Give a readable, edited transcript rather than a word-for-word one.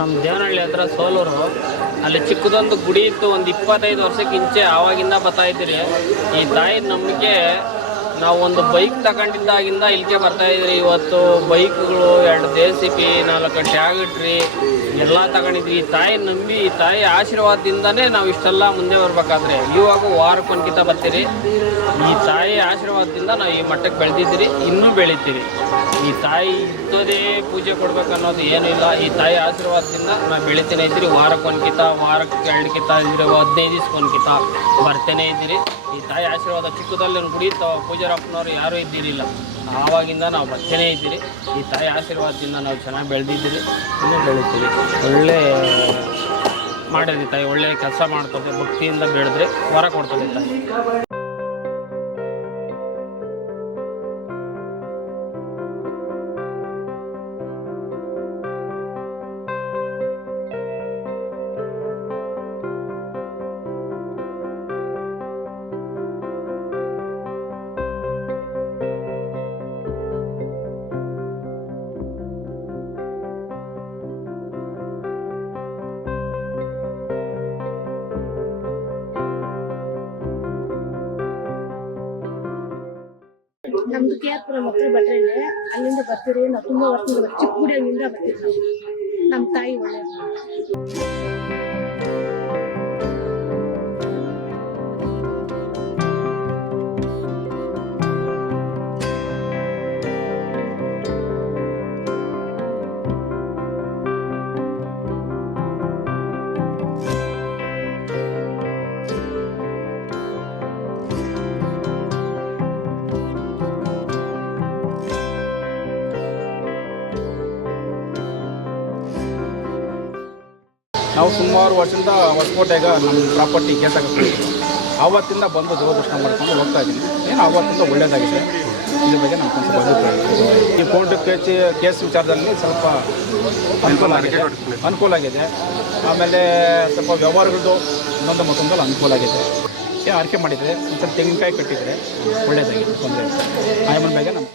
ನಮ್ಮ ದೇವನಹಳ್ಳಿ ಹತ್ರ ಸೋಲೂರು ಅಲ್ಲಿ ಚಿಕ್ಕದೊಂದು ಗುಡಿ ಇತ್ತು. ಒಂದು 25 ವರ್ಷಕ್ಕಿಂಚೆ ಆವಾಗಿಂದ ಬರ್ತಾ ಇದ್ದೀರಿ. ಈ ತಾಯಿ ನಂಬಿಕೆ ನಾವು ಒಂದು ಬೈಕ್ ತಗೊಂಡಿದ್ದಾಗಿಂದ ಇಲ್ಲಿಗೆ ಬರ್ತಾ ಇದ್ರಿ. ಇವತ್ತು ಬೈಕ್ಗಳು, 2 JCB, 4 ಟ್ಯಾಕ್ಟ್ರಿ ಎಲ್ಲ ತಗೊಂಡಿದ್ವಿ. ಈ ತಾಯಿ ನಂಬಿ, ಈ ತಾಯಿ ಆಶೀರ್ವಾದದಿಂದನೇ ನಾವು ಇಷ್ಟೆಲ್ಲ ಮುಂದೆ ಬರ್ಬೇಕಾದ್ರೆ ಇವಾಗ ವಾರಕ್ಕೊಂದ್ಕಿತ ಬರ್ತೀರಿ. ಈ ತಾಯಿ ಆಶೀರ್ವಾದದಿಂದ ನಾವು ಈ ಮಟ್ಟಕ್ಕೆ ಬೆಳೆದಿದ್ದೀರಿ, ಇನ್ನೂ ಬೆಳಿತೀವಿ. ಈ ತಾಯಿ ಇದ್ದೋದೇ ಪೂಜೆ ಕೊಡ್ಬೇಕು ಅನ್ನೋದು ಏನೂ ಇಲ್ಲ. ಈ ತಾಯಿ ಆಶೀರ್ವಾದದಿಂದ ನಾವು ಬೆಳಿತೇನೆ ಇದ್ದೀರಿ. ವಾರಕ್ಕೊಂದ್ಕಿತ, ವಾರಕ್ಕೆ 2 ಕಿತ ಇದ್ರೆ 15 ದಿವ್ಸಕ್ಕೊಂದ್ಕಿತ ಬರ್ತೇನೆ ಇದ್ದೀರಿ. ಈ ತಾಯಿ ಆಶೀರ್ವಾದ ಚಿಕ್ಕದಲ್ಲಿ ಗುಡಿ ಪೂಜಾರಪ್ಪನವ್ರು ಯಾರೂ ಇದ್ದಿರಲಿಲ್ಲ. ಆವಾಗಿಂದ ನಾವು ಬರ್ತೇನೆ ಇದ್ದೀರಿ. ಈ ತಾಯಿ ಆಶೀರ್ವಾದದಿಂದ ನಾವು ಚೆನ್ನಾಗಿ ಬೆಳೆದಿದ್ದೀರಿ, ಇನ್ನೂ ಬೆಳಿತೀವಿ. ಒಳ್ಳೆ ಮಾಡಿದ್ರಿ ತಾಯಿ, ಒಳ್ಳೆ ಕೆಲಸ ಮಾಡ್ತದೆ. ಭಕ್ತಿಯಿಂದ ಬೆಳೆದ್ರೆ ವರ ಕೊಡ್ತದೆ ತಾಯಿ. ನಮ್ದು KR ಹತ್ರ ಬಟ್ರೇನೆ, ಅಲ್ಲಿಂದ ಬರ್ತೀರಿ. ನಾವು ತುಂಬಾ ವರ್ಷದಿಂದ ಚಿಕ್ಕ ಗುಡಿಯಿಂದ ಬರ್ತೀವಿ. ನಮ್ಮ ತಾಯಿ ಒಳ್ಳೆಯದು. ನಾವು ಸುಮಾರು ವರ್ಷದಿಂದ ಹೊಸಕೋಟೆಗೆ ನಮ್ಮ ಪ್ರಾಪರ್ಟಿ ಕೇಸ್ ಆಗಿತ್ತು. ಆವತ್ತಿಂದ ಬಂದು ದೇವದರ್ಶನ ಮಾಡ್ಕೊಂಡು ಹೋಗ್ತಾ ಇದ್ದೀನಿ. ಏನು ಆವತ್ತಿಂದ ಒಳ್ಳೆಯದಾಗಿದೆ. ಇದ್ರ ಬಗ್ಗೆ ನಮ್ಮ ಕನಸು ಬಂದಿತ್ತು. ಈ ಕೋರ್ಟ್ ಕೇಸ್ ವಿಚಾರದಲ್ಲಿ ಸ್ವಲ್ಪ ಅನುಕೂಲ ಆಗಿದೆ. ಆಮೇಲೆ ಸ್ವಲ್ಪ ವ್ಯವಹಾರಗಳದ್ದು ಇನ್ನೊಂದು ಮತ್ತೊಂದಲ್ಲಿ ಅನುಕೂಲ ಆಗಿದೆ. ಏನು ಆಯ್ಕೆ ಮಾಡಿದರೆ ಒಂದು ಸ್ವಲ್ಪ ತೆಂಗಿನಕಾಯಿ ಕಟ್ಟಿದರೆ ಒಳ್ಳೆಯದಾಗಿದೆ, ತೊಂದರೆ ಆಯಮ್ಮನ ಬಗ್ಗೆ ನಮ್ಮ